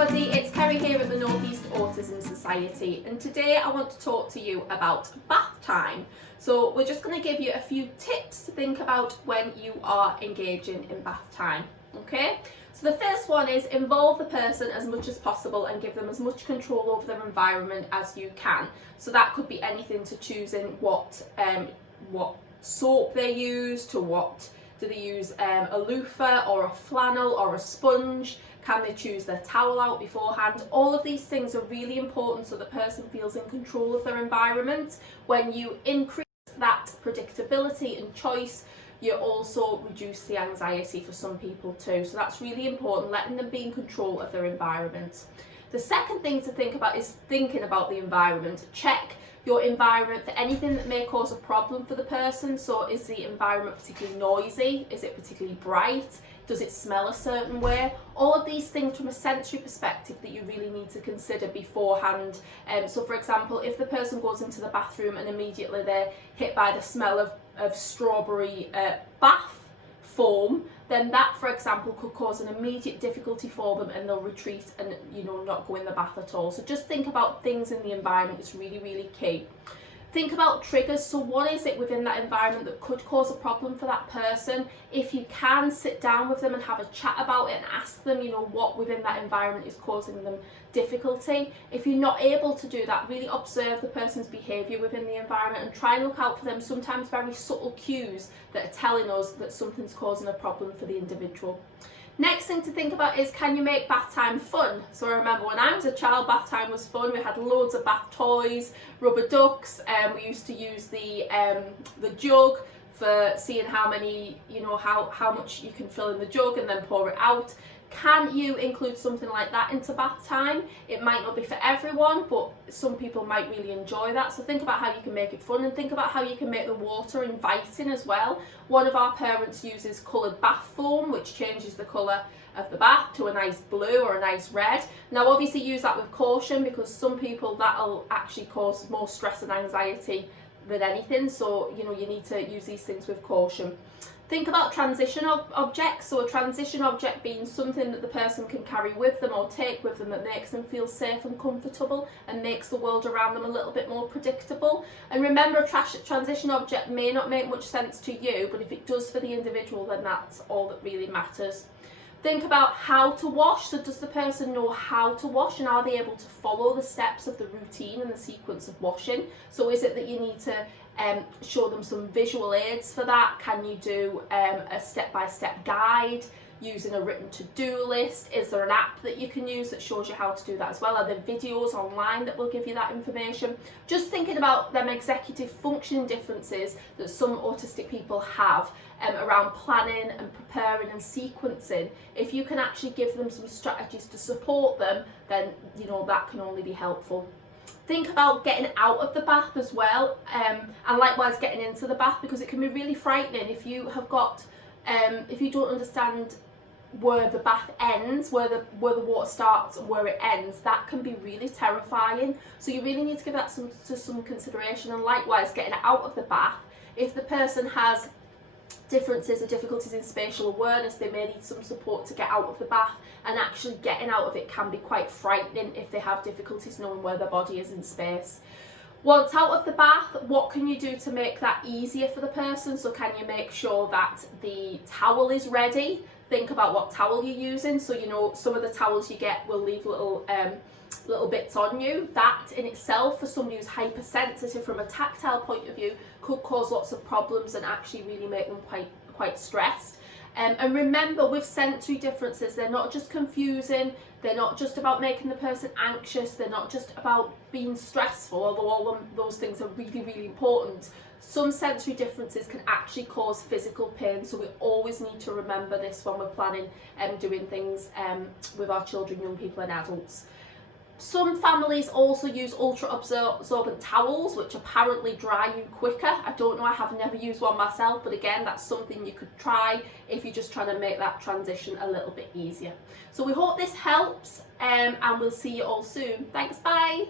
everybody, it's Kerrie here at the North East Autism Society, and today I want to talk to you about bath time. So we're just going to give you a few tips to think about when you are engaging in bath time. Okay, so the first one is involve the person as much as possible and give them as much control over their environment as you can. So that could be anything to choosing what soap they use, to what do they use, a loofah or a flannel or a sponge. Can they choose their towel out beforehand? All of these things are really important so the person feels in control of their environment. When you increase that predictability and choice, you also reduce the anxiety for some people too. So that's really important, letting them be in control of their environment. The second thing to think about is thinking about the environment. Check your environment for anything that may cause a problem for the person. So is the environment particularly noisy? Is it particularly bright? Does it smell a certain way? All of these things from a sensory perspective that you really need to consider beforehand. So for example, if the person goes into the bathroom and immediately they're hit by the smell of strawberry bath foam, then that, for example, could cause an immediate difficulty for them and they'll retreat and not go in the bath at all. So just think about things in the environment. It's really, really key. Think about triggers. So what is it within that environment that could cause a problem for that person? If you can, sit down with them and have a chat about it and ask them, what within that environment is causing them difficulty. If you're not able to do that, really observe the person's behaviour within the environment and try and look out for them, sometimes very subtle cues that are telling us that something's causing a problem for the individual. Next thing to think about is, can you make bath time fun? So I remember when I was a child, bath time was fun. We had loads of bath toys, rubber ducks, we used to use the jug for seeing how many, how much you can fill in the jug and then pour it out. Can you include something like that into bath time? It might not be for everyone, but some people might really enjoy that. So think about how you can make it fun and think about how you can make the water inviting as well. One of our parents uses coloured bath foam, which changes the colour of the bath to a nice blue or a nice red. Now obviously use that with caution, because some people that'll actually cause more stress and anxiety than anything. So you need to use these things with caution. Think about transition objects. So a transition object being something that the person can carry with them or take with them that makes them feel safe and comfortable and makes the world around them a little bit more predictable. And remember, a transition object may not make much sense to you, but if it does for the individual, then that's all that really matters. Think about how to wash. So does the person know how to wash, and are they able to follow the steps of the routine and the sequence of washing? So is it that you need to show them some visual aids for that? Can you do a step-by-step guide using a written to-do list? Is there an app that you can use that shows you how to do that as well? Are there videos online that will give you that information? Just thinking about them executive functioning differences that some autistic people have around planning and preparing and sequencing. If you can actually give them some strategies to support them, then that can only be helpful. Think about getting out of the bath as well, and likewise getting into the bath, because it can be really frightening if you have got, if you don't understand where the bath ends, where the water starts and where it ends. That can be really terrifying. So you really need to give that some consideration. And likewise, getting out of the bath. If the person has differences or difficulties in spatial awareness, they may need some support to get out of the bath, and actually getting out of it can be quite frightening if they have difficulties knowing where their body is in space. Once out of the bath, what can you do to make that easier for the person? So can you make sure that the towel is ready? Think about what towel you're using. So some of the towels you get will leave little bits on you. That in itself, for somebody who's hypersensitive from a tactile point of view, could cause lots of problems and actually really make them quite stressed. And remember, with sensory differences, they're not just confusing, they're not just about making the person anxious, they're not just about being stressful, although all of those things are really, really important. Some sensory differences can actually cause physical pain, so we always need to remember this when we're planning and doing things with our children, young people and adults. Some families also use ultra absorbent towels, which apparently dry you quicker. I don't know, I have never used one myself, but again, that's something you could try if you're just trying to make that transition a little bit easier. So we hope this helps, and we'll see you all soon. Thanks, bye.